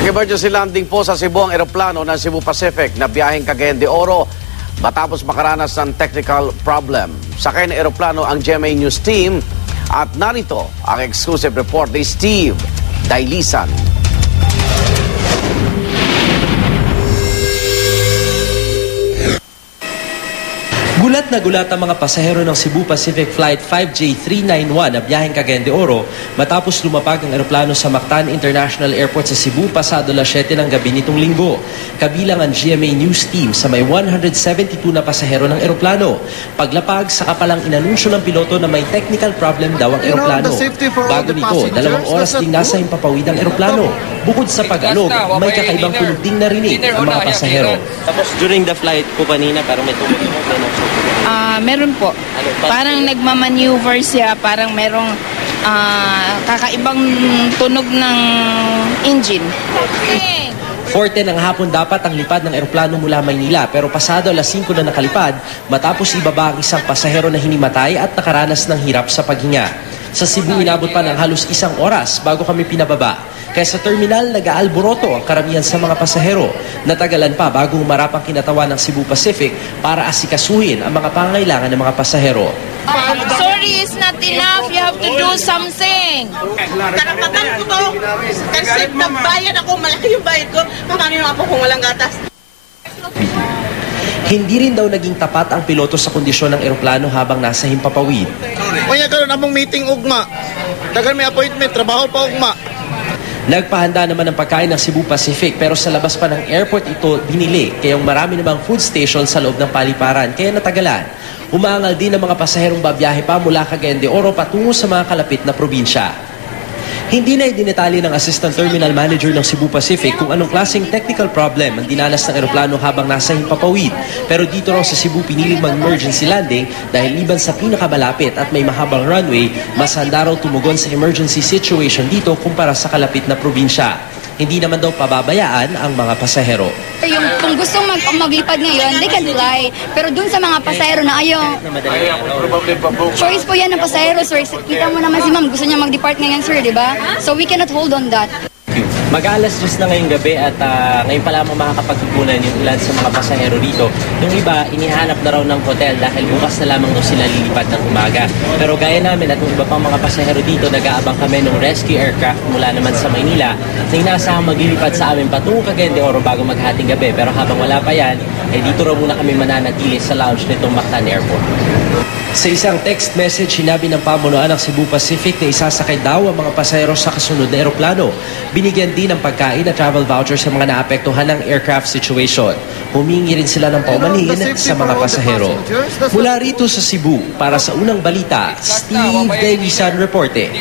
Nag-emergency landing po sa Cebu ang eroplano ng Cebu Pacific na biyaheng Cagayan de Oro matapos makaranas ng technical problem. Sakay ng eroplano ang GMA News team at narito ang exclusive report ni Steve Dailisan. Gulat na gulat ang mga pasahero ng Cebu Pacific Flight 5J391 na biyaheng Cagayan de Oro matapos lumapag ang eroplano sa Mactan International Airport sa Cebu pasado alas 7 ng gabi nitong linggo. Kabilang ang GMA News team sa may 172 na pasahero ng eroplano. Paglapag, saka palang inanunsyo ng piloto na may technical problem daw ang eroplano. Bago nito, 2 oras ding nasa himpapawid ang eroplano. Bukod sa pag-alog, may kakaibang tunog ding narinig ang mga pasahero. Tapos during the flight po kanina, parang may tunog mo. Meron po. Parang nagmamaneuver siya, parang merong kakaibang tunog ng engine. Forte ng hapon dapat ang lipad ng eroplano mula Maynila pero pasado alas 5 na nakalipad matapos ibaba ang isang pasahero na hinimatay at nakaranas ng hirap sa paghinga. Sa Cebu, inabot pa ng halos 1 oras bago kami pinababa. Kaya sa terminal, nag-aalboroto ang karamihan sa mga pasahero. Natagalan pa bago humarap ang kinatawan ng Cebu Pacific para asikasuhin ang mga pangailangan ng mga pasahero. Sorry, it's not enough. You have to do something. Karapatan ko to. Kasi nagbayad ako, malaki yung bayad ko. Paano ako kung walang gatas? Hindi rin daw naging tapat ang piloto sa kondisyon ng eroplano habang nasa himpapawid. Kaya karon among meeting ugma. Dagan may appointment, trabaho pa ugma. Nagpahanda naman ng pagkain ng Cebu Pacific pero sa labas pa ng airport ito binili kaya marami namang food station sa loob ng paliparan kaya natagalan. Umaangal din ang mga pasaherong babiyahe pa mula Cagayan de Oro patungo sa mga kalapit na probinsya. Hindi na idinetali ng Assistant Terminal Manager ng Cebu Pacific kung anong klaseng technical problem ang dinanas ng eroplano habang nasa himpapawid. Pero dito raw sa Cebu piniling mag-emergency landing dahil liban sa pinakamalapit at may mahabang runway, mas handa raw tumugon sa emergency situation dito kumpara sa kalapit na probinsya. Hindi naman daw pababayaan ang mga pasahero. Kung gustong maglipad ngayon, they can fly. Pero dun sa mga pasahero na ayaw, choice po yan ng pasahero, sir. Kita mo naman si ma'am, gusto niya mag-depart ngayon, sir, di ba? So we cannot hold on that. Mag-alas 10 na ngayong gabi at ngayon pa lamang makakapagkukunan yung ilan sa mga pasahero dito. Yung iba, inihanap na raw ng hotel dahil bukas na lamang daw sila lilipad ng umaga. Pero gaya namin at yung iba pang mga pasahero dito, nag-aabang kami ng rescue aircraft mula naman sa Maynila na inaasahang maglilipad sa amin patungo Cagayan de Oro bago maghating gabi. Pero habang wala pa yan, dito raw muna kami mananatili sa lounge nitong Mactan Airport. Sa isang text message, sinabi ng pamunuan ng Cebu Pacific na isasakay daw ang mga pasahero sa kasunod na eroplano. Binigyan din ng pagkain at travel voucher sa mga naapektuhan ng aircraft situation. Humingi rin sila ng paumanhin sa mga pasahero. Mula rito sa Cebu, para sa Unang Balita, Steve Dailisan reporting.